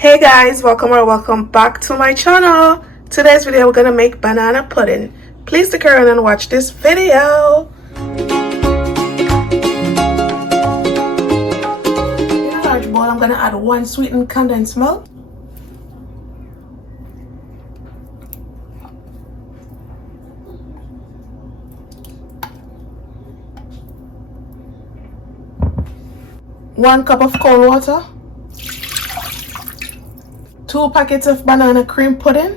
Hey guys, welcome or welcome back to my channel. Today's video we're gonna make banana pudding. Please stick around and watch this video. In a large bowl, I'm gonna add 1 sweetened condensed milk, 1 cup of cold water, 2 packets of banana cream pudding,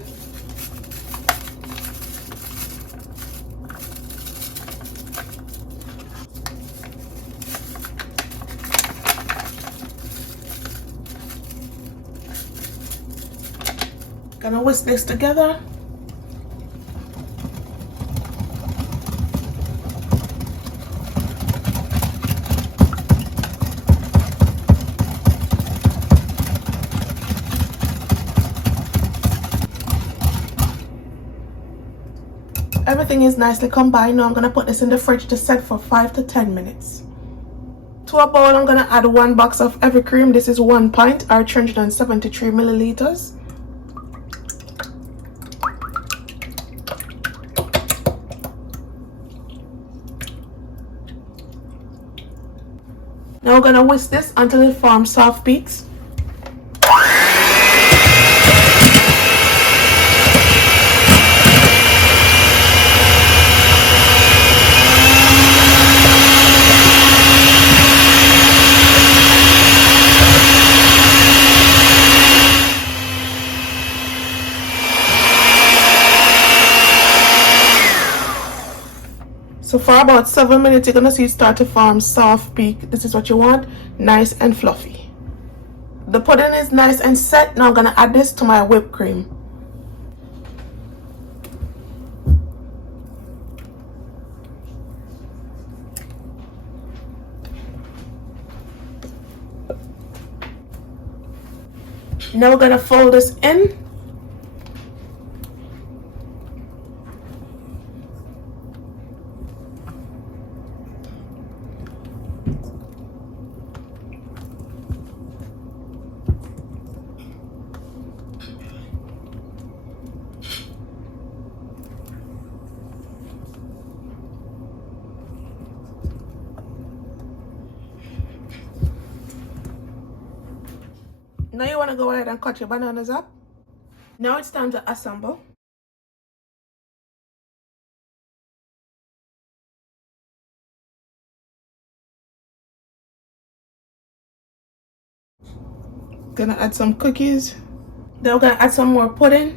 gonna whisk this together. Everything is nicely combined. Now I'm gonna put this in the fridge to set for 5 to 10 minutes. To a bowl, I'm gonna add 1 box of heavy cream. This is 1 pint or 373 milliliters. Now we're gonna whisk this until it forms soft peaks. So for about 7 minutes, you're gonna see it start to form soft peak. This is what you want, nice and fluffy. The pudding is nice and set. Now I'm gonna add this to my whipped cream. Now we're gonna fold this in. Now you want to go ahead and cut your bananas up. Now it's time to assemble. Gonna add some cookies. Then we're gonna add some more pudding.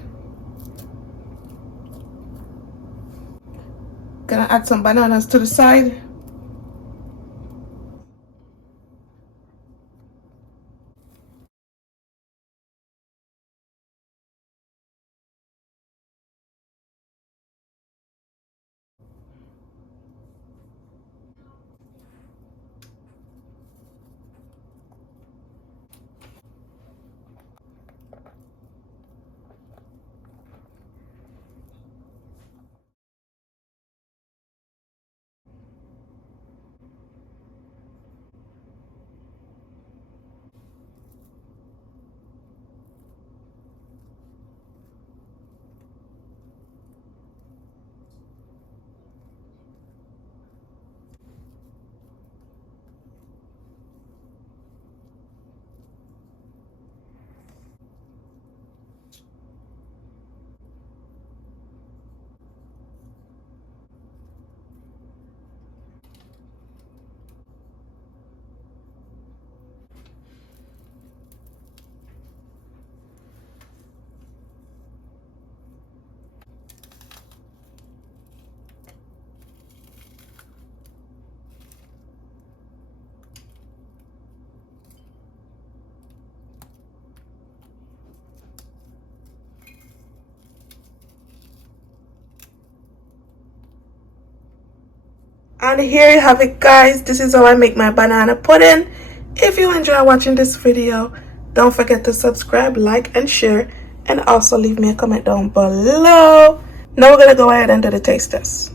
Gonna add some bananas to the side. And here you have it, guys. This is how I make my banana pudding. If you enjoy watching this video, don't forget to subscribe, like, and share, and also leave me a comment down below. Now we're gonna go ahead and do the taste test.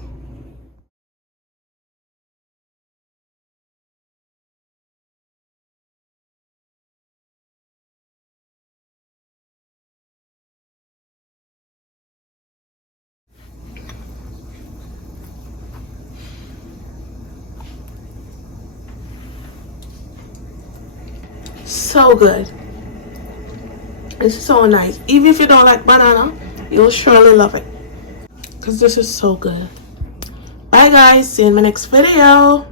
So good. It's so nice. Even if you don't like banana, you'll surely love it. Because this is so good. Bye guys. See you in my next video.